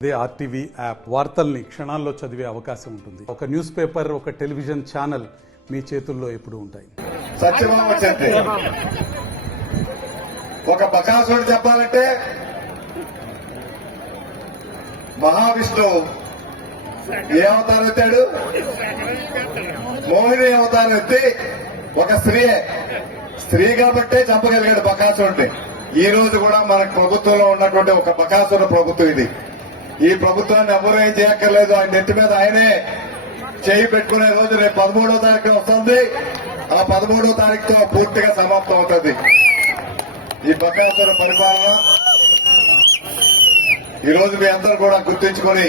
ఇదే RTV app వార్తల్ని క్షణాల్లో చదివే అవకాశం ఉంటుంది. ఒక న్యూస్ పేపర్, ఒక టెలివిజన్ ఛానల్ మీ చేతుల్లో ఎప్పుడూ ఉంటాయి. సత్యభామ చెంది ఒక బకాసుడు చెప్పాలంటే మహావిష్ణువు ఏ అవతారం ఎత్తాడు? మోహిని అవతారం ఎత్తి ఒక స్త్రీ కాబట్టే చంపగలిగాడు బకాసురుడిని. ఈ రోజు కూడా మనకు ప్రభుత్వంలో ఉన్నటువంటి ఒక బకాసుర ప్రభుత్వం ఇది. ఈ ప్రభుత్వాన్ని ఎవరూ ఏం చేయక్కర్లేదు. ఆయన నెత్తి మీద ఆయనే చేయి పెట్టుకునే రోజు రేపు 13వ తారీఖు వస్తుంది. ఆ 13వ తారీఖుతో పూర్తిగా సమాప్తం అవుతుంది ఈ బకాసుర పరిపాలన. ఈ రోజు మీ అందరూ కూడా గుర్తించుకొని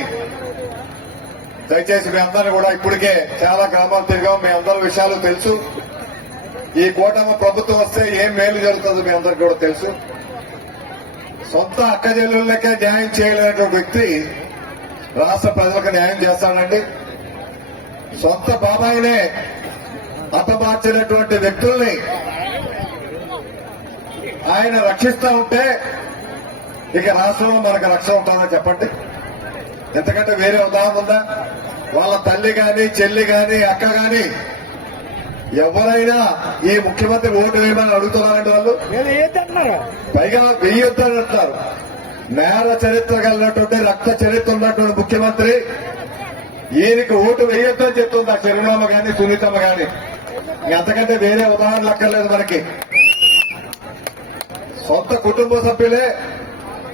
దయచేసి మీ అందరూ కూడా ఇప్పటికే చాలా గ్రామాలు తిరిగాం. మీ అందరి విషయాలు తెలుసు. ఈ కూటమి ప్రభుత్వం వస్తే ఏం మేలు జరుగుతుందో మీ అందరికీ కూడా తెలుసు. సొంత అక్క చెల్లెళ్ళకే న్యాయం చేయలేనటువంటి వ్యక్తి రాష్ట్ర ప్రజలకు న్యాయం చేస్తాడండి. సొంత బాబాయినే హతమార్చినటువంటి వ్యక్తుల్ని ఆయన రక్షిస్తా ఉంటే ఇక రాష్ట్రంలో మనకు రక్షణ ఉంటుందని చెప్పండి. ఎందుకంటే వేరే ఉదాహరణ ఉందా? వాళ్ళ తల్లి గాని, చెల్లి గాని, అక్క గాని ఎవరైనా ఈ ముఖ్యమంత్రి ఓటు వేయమని అడుగుతున్నారండి. వాళ్ళు పైగా వెయ్యొద్దని అంటారు. నేర చరిత్ర కలిగినటువంటి, రక్త చరిత్ర ఉన్నటువంటి ముఖ్యమంత్రి ఈయనకి ఓటు వేయొద్దని చెప్తుంది ఆ చిరునామ గాని, సునీతమ్మ గాని. అంతకంటే వేరే ఉదాహరణలు అక్కర్లేదు మనకి. సొంత కుటుంబ సభ్యులే,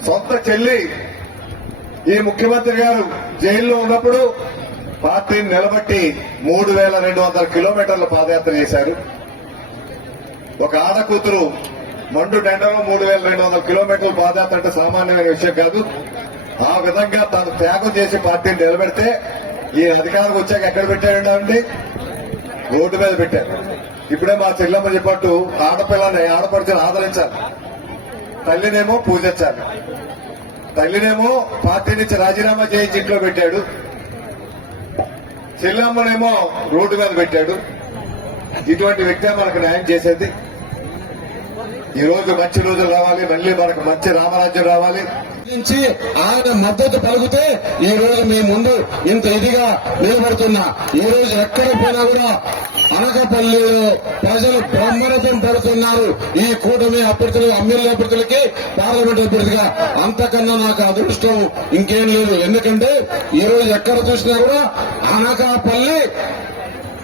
సొంత చెల్లి ఈ ముఖ్యమంత్రి గారు జైల్లో ఉన్నప్పుడు పార్టీని నిలబట్టి 3200 కిలోమీటర్ల పాదయాత్ర చేశారు. ఒక ఆడకూతురు మండు టెండర్లో 3200 కిలోమీటర్ల పాదయాత్ర అంటే సామాన్యమైన విషయం కాదు. ఆ విధంగా తాను త్యాగం చేసి పార్టీని నిలబెడితే ఈ అధికారం వచ్చాక ఎక్కడ పెట్టారండి? రోడ్డు మీద పెట్టారు. ఇప్పుడే మా చెల్లమ్మ చెప్పట్టు ఆడపిల్లని, ఆడపడిచిన ఆదరించాలి, తల్లినేమో పూజించాలి. తల్లినేమో పార్టీ నుంచి రాజీనామా చేయించి ఇంట్లో పెట్టాడు, చెల్లమ్మనేమో రోడ్డు మీద పెట్టాడు. ఇటువంటి వ్యక్తే మనకు న్యాయం చేసేది. ఈ రోజు మంచి రోజులు రావాలి, మళ్ళీ మనకు మంచి రామరాజ్యం రావాలి. ఆయన మద్దతు పలుకుతే ఈ రోజు మీ ముందు ఇంత ఇదిగా నిలబడుతున్నా. ఈ రోజు ఎక్కడ పోయినా కూడా అనకాపల్లిలో ప్రజలు బ్రహ్మరథం పడుతున్నారు ఈ కూటమి అభ్యర్థులు, ఎమ్మెల్యే అభ్యర్థులకి, పార్లమెంట్ అభ్యర్థిగా. అంతకన్నా నాకు అదృష్టం ఇంకేం లేదు. ఎందుకంటే ఈ రోజు ఎక్కడ చూసినా కూడా అనకాపల్లి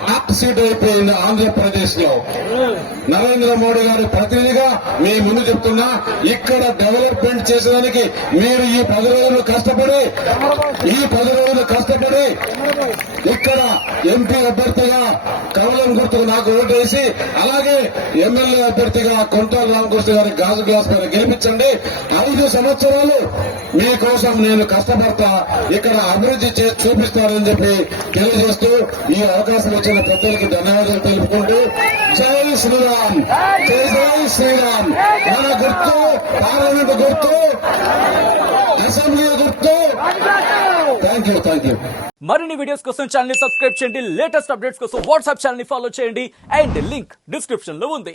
హాట్ సీట్ అయిపోయింది ఆంధ్రప్రదేశ్ లో. నరేంద్ర మోడీ గారి ప్రతినిధిగా మీ ముందు చెప్తున్నా, ఇక్కడ డెవలప్మెంట్ చేసేదానికి మీరు ఈ 10 రోజులు కష్టపడి ఇక్కడ ఎంపీ అభ్యర్థిగా కమలం గుర్తుకు నాకు ఓటేసి, అలాగే ఎమ్మెల్యే అభ్యర్థిగా కొంటాల రామకృష్ణ గారి గాజు గ్లాస్ పైన గెలిపించండి. 5 సంవత్సరాలు మీకోసం నేను కష్టపడతా, ఇక్కడ అభివృద్ధి చేసి చూపిస్తానని చెప్పి తెలియజేస్తూ ఈ అవకాశం ఇచ్చిన పెద్దలకి ధన్యవాదాలు తెలుపుకుంటూ జై శ్రీరామ్, జై శ్రీరామ్. మన గుర్తు పార్లమెంట్ గుర్తు, అసెంబ్లీ గుర్తు. Thank you. మరిన్ని వీడియోస్ కోసం ఛానల్ ని సబ్స్క్రైబ్ చేయండి. లేటెస్ట్ అప్డేట్స్ కోసం వాట్సాప్ ఛానల్ ని ఫాలో చేయండి. అండ్ లింక్ డిస్క్రిప్షన్ లో ఉంది.